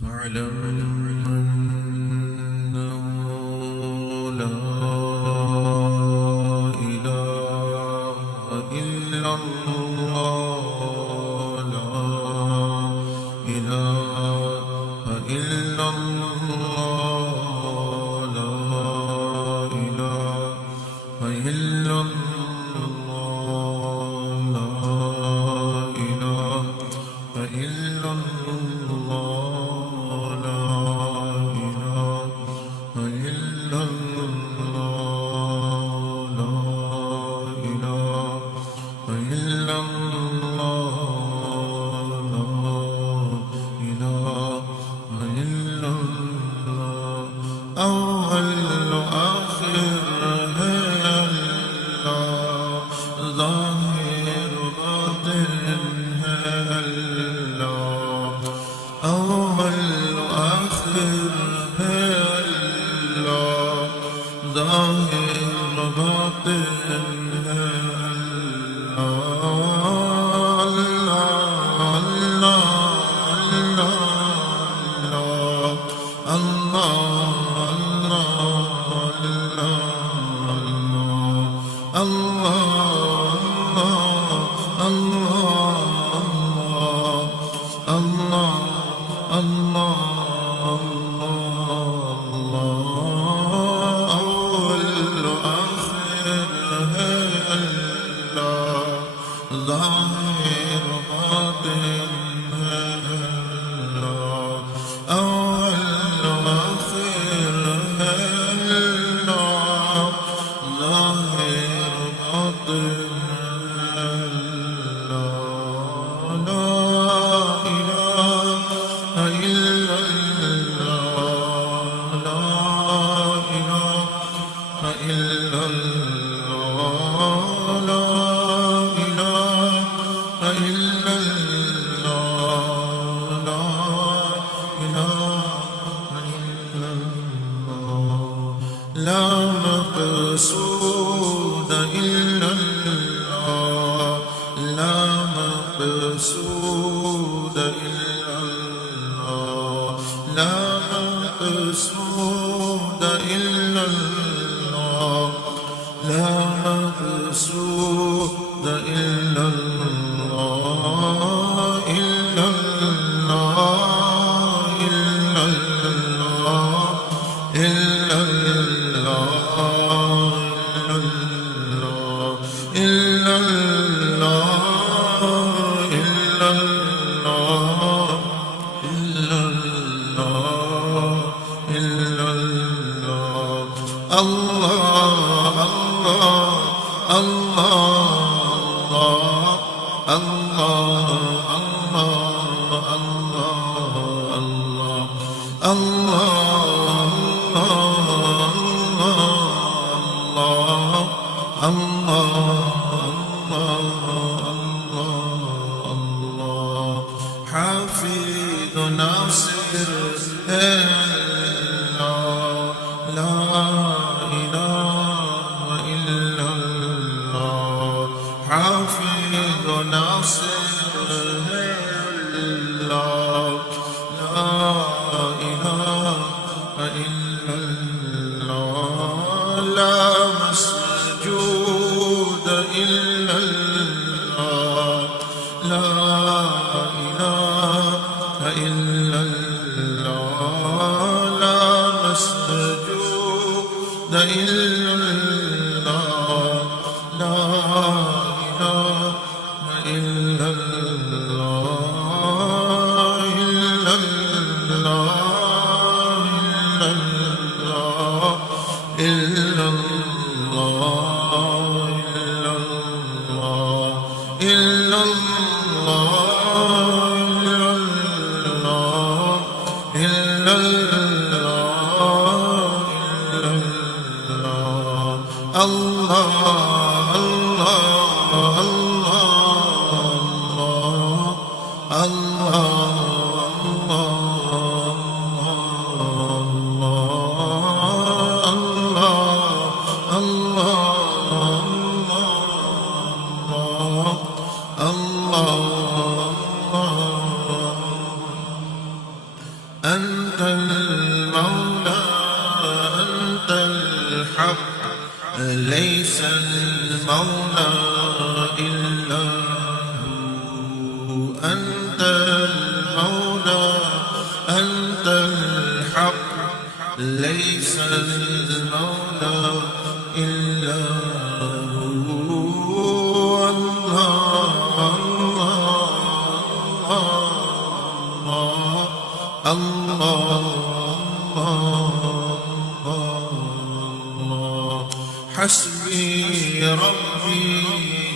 فاعلم أنه لا إله إلا الله لا إله إلا الله لا إله إلا الله لا إله إلا الله لا إله إلا الله لا إله إلا الله لا إله إلا الله أول آخر ہے اللہ ظاہر باطن ہے اللہ أول آخر ہے اللہ ظاہر باطن ہے أنت المولى أنت الحق ليس المولى إلا هو أنت المولى أنت الحق ليس المولى إلا هو الله حسبي ربي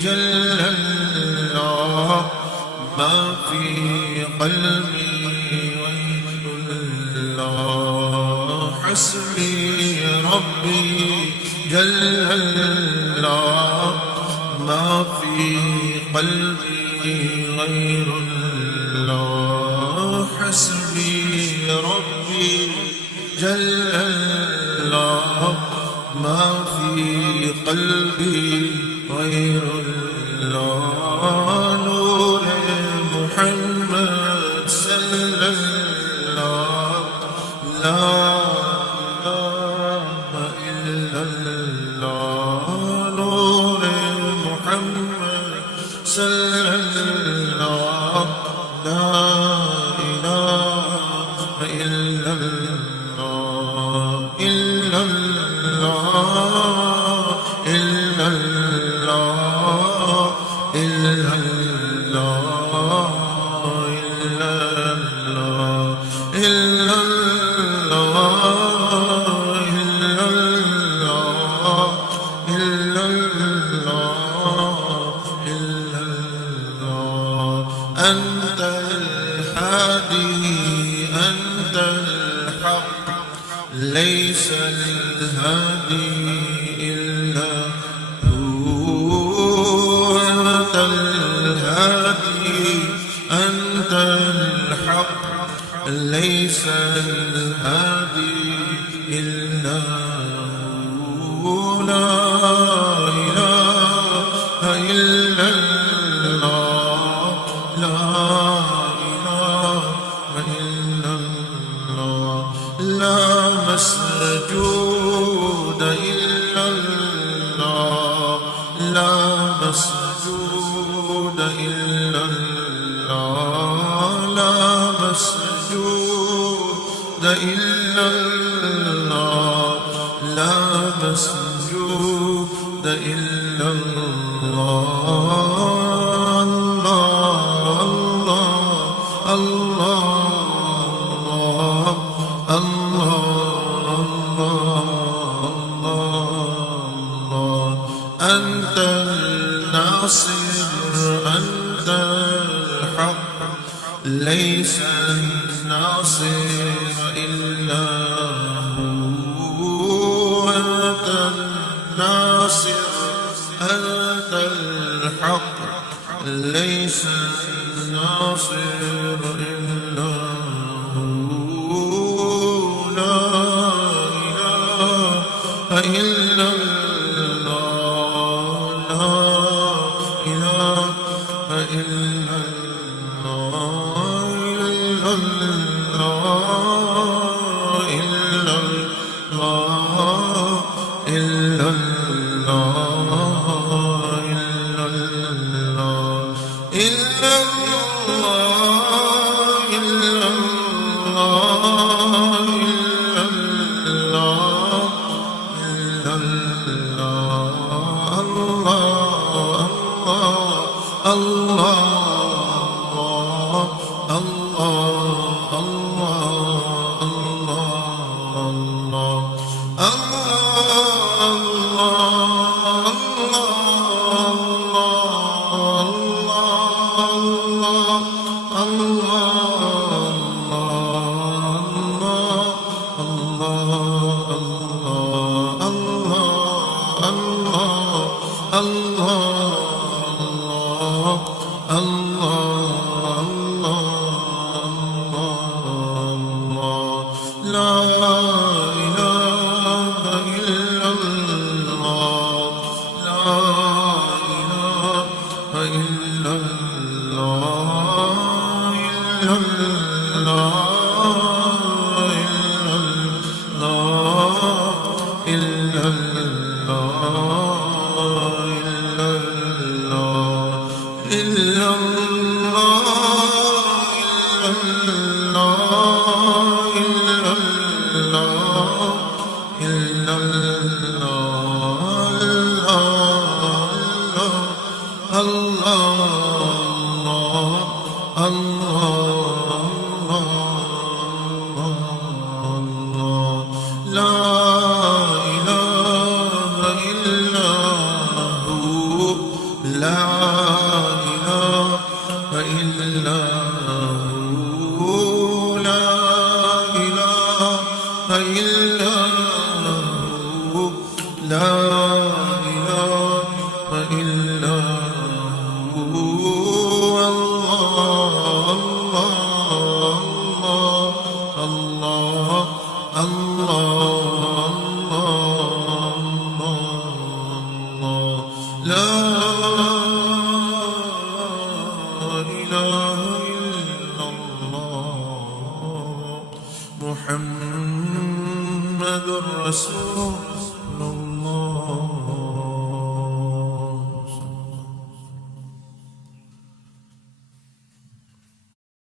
جل الله ما في قلبي غير الله حسبي ربي جل الله ما في قلبي غير الله حسبي ربي جل الله ما في قلبي غير الله نور محمد صلى الله لا إله إلا الله نور محمد صلى الله لا إله إلا الله إلا الله إلا الله إلا الله إلا الله إلا الله إلا الله إلا الله إلا الله أنت الهادي أنت الحق ليس الهادي إلا هو أنت الهادي أنت الحق ليس الهادي إلا هو لا إله إلا الله لا إله إلا الله لا مسجود إلا الله لا مسجود إلا الله لا مسجود إلا الله لا مسجود إلا الله الله الله الله الله أنت الناصر أنت الحق ليس الناصر إلا هو أنت الناصر أنت الحق ليس الناصر إلا هو لا إله إلا الله لا إله إلا الله إلا الله إلا الله إلا الله إلا الله إلا الله إلا الله إلا الله الله الله إلا هو لا إله إلا هو الله الله لا إله إلا الله محمد رسول